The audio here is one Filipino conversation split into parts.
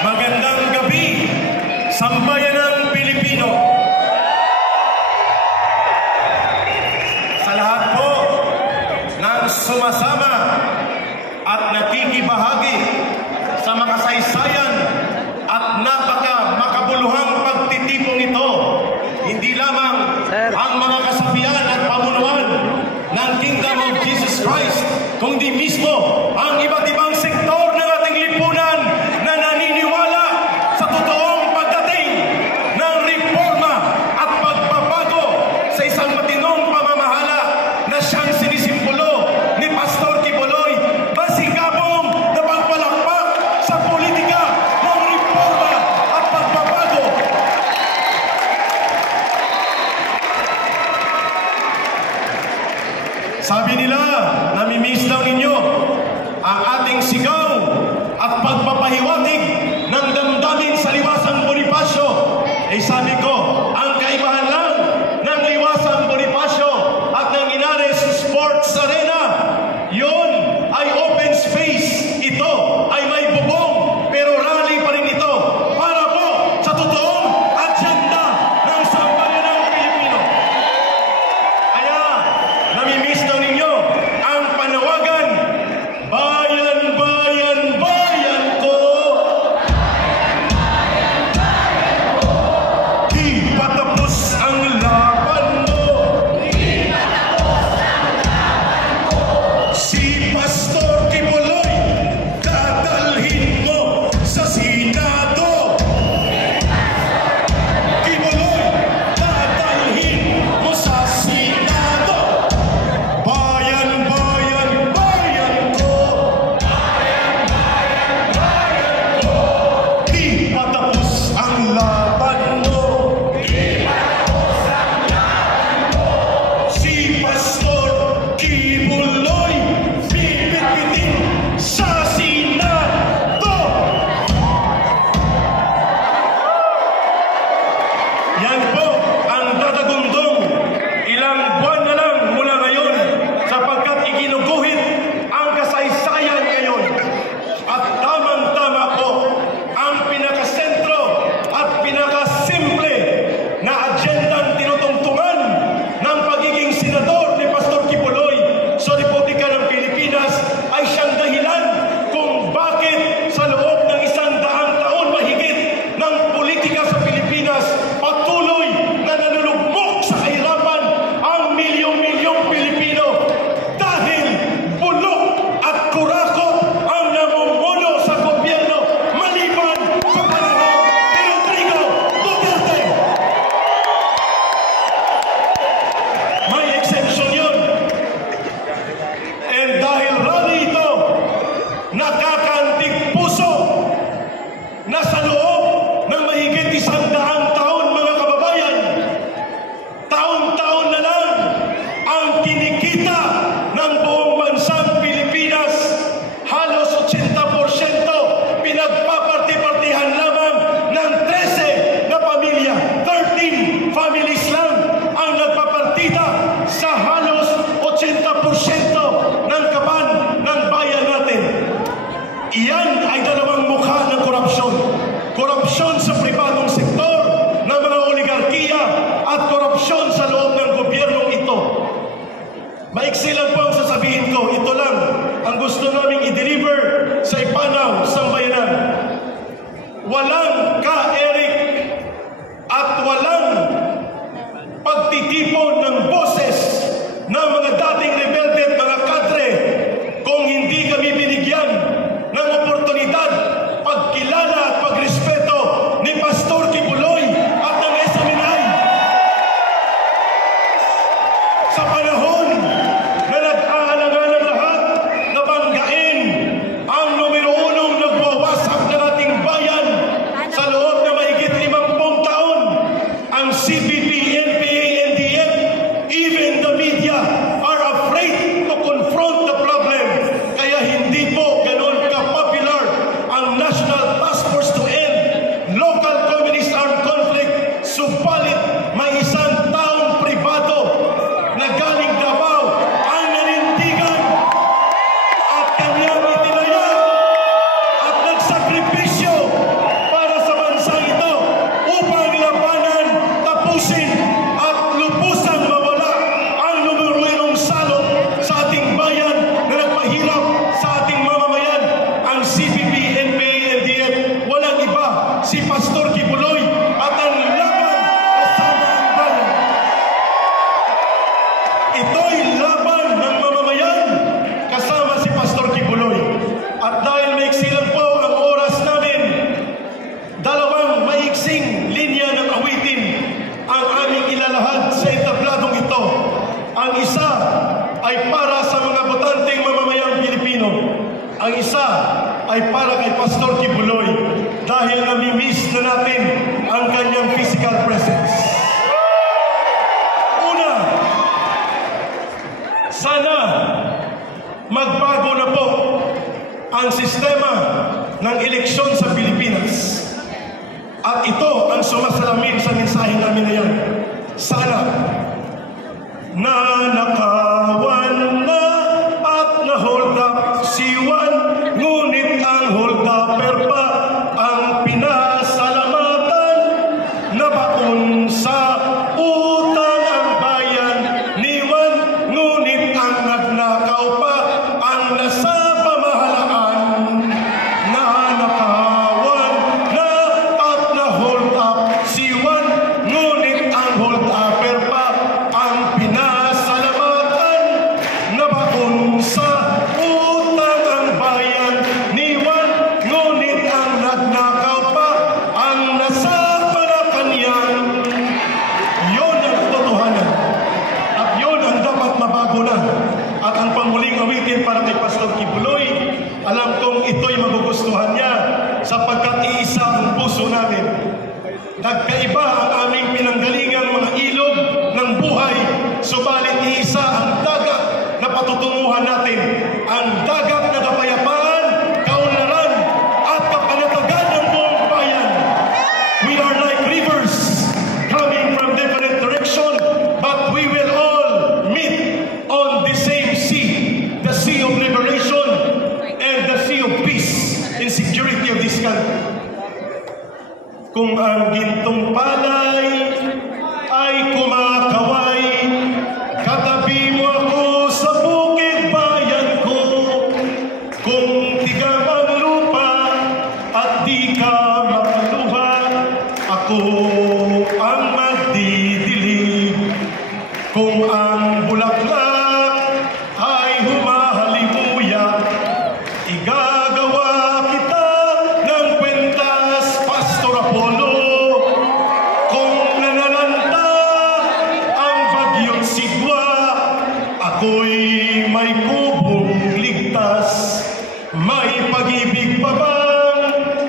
Magandang gabi, sambayanang Pilipino. Sa lahat po ng sumasama at nakikibahagi sa makasaysayan at makabuluhang pagtitipong ito, hindi lamang ang mga kasabihan at pamunuan ng Kingdom of Jesus Christ, kundi mismo ang iba't ibang sektor ng ating lipunan na naniniwala sa totoong pagdating ng reforma at pagbabago sa isang matinong pamamahala na siyang sinisimbolo ni Pastor Kibuloy, masigabong na pagpalakpak sa politika ng reforma at pagbabago. Sabi nila, namimiss daw ninyo ang ating sigaw at pagpapahiwatig ng damdamin sa Liwasang Bonifacio. Sabi ko, ang kaibahan lang ng Liwasang Bonifacio at ng Inares Sports Arena, yun ay open space. Ito ay may bubong, pero rally pa rin ito para po sa totoong agenda ng sambayanang Pilipino. Kaya, namimiss daw ninyo ang panawagan, bayan, bayan, bayan ko. Di patapos ang laban mo. Si Pastor Kibuloy, dadalhin mo sa Senado. Kibuloy, dadalhin mo sa Senado. Bayan, bayan, bayan ko. Di patapos ang laban mo. Si Pastor Kibuloy, bibit-bitin sa Senado. Yan po ang dadagundong ilang buwan na lang mula ngayon, sapagkat iginuguhit ang kasaysayan ngayon. At tamang-tama po ang pinakasentro at pinakasimple na agendang tinutungtungan ng pagiging senador ni Pastor Kibuloy sa Republika ng Pilipinas ay siyang dahilan kung bakit sa loob ng 100 taon mahigit ng politika sa Pilipinas patuloy na nanulugmok sa kahirapan ang milyong-milyong Pilipino, dahil bulok at kurakot ang namumuno sa gobyerno maliban sa panahon ni Rodrigo Duterte. May exception yun. And dahil rally ito, nakakantig puso na sa loob ng mahigit 100 taon, mga kababayan, taon-taon na lang ang kinikita ng buong bansang Pilipinas. Halos 80% pinagpaparti-partihan lamang ng 13 na pamilya. 13 families lang ang nagpapartida sa halos 80% ng kaban ng bayan natin. Iyan ay dalawang mukha ng korupsyon. Korupsyon sa pribadong sektor ng mga oligarkiya at korupsyon sa loob ng gobyernong ito. Maiksi lang po ang sasabihin ko. Ito lang ang gusto naming i-deliver sa Ipanaw Sambayanan. Walang ka-Eric at walang pagtitipon ng boses ng mga dating rebelde at mga kadre kung hindi kami binigyan ng oportunidad, pagkilala at pagrespeto ni Ang isa ay para kay Pastor Kibuloy dahil nami-miss na natin ang kanyang physical presence. Una, sana magbago na po ang sistema ng eleksyon sa Pilipinas. At ito ang sumasalamin sa mensahe namin na yan. Sana nanakawan na at na-hold up si Juan, ngunit ang hold upper pa ang pinasalamatan na baon sa utang ang bayan ni Juan, ngunit ang nagnakaw pa ang nasa pamahalaan. Nanakawan na at na-hold up si Juan, ngunit ang hold upper pa ang pinasalamatan na baon sa utang ang bayan ni Juan, ngunit ang nagnakaw pa ang nasa Malacanang. Yun ang katotohanan at yun ang dapat mabago na. At ang panghuling awitin para kay Pastor Kibuloy, alam kong ito'y magugustuhan niya sapagkat iisa ang puso namin. Nagkaiba ang aming pinanggalingang mga ilog ng buhay, subalit iisa ang dagat na patutunguhan natin, ang dagat na kapayapaan, kaunlaran at kapanatagan ng buong bayan. We are like rivers coming from different direction, but we will all meet on the same sea, the sea of liberation and the sea of peace and security of this country. Kung ang gintong palay ay kumakaway, katabi mo ako sa bukid bayan ko. Kung tigang ang lupa at di ka makaluha, ako ang magdidilig. Kung ang bulaklak ay humahalimuyak, igagawa kita ng kwentas, Pastor Apollo. Kung nanalanta ang bagyong sigwa, ako'y may kubong ligtas. May pag-ibig pa bang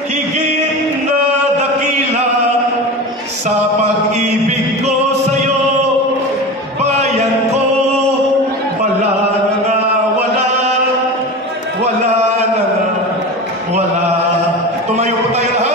higit na dakila sa pag-ibig ko sa'yo, bayan ko? Wala na nga, wala na nga, wala. Tumayo po tayo lahat.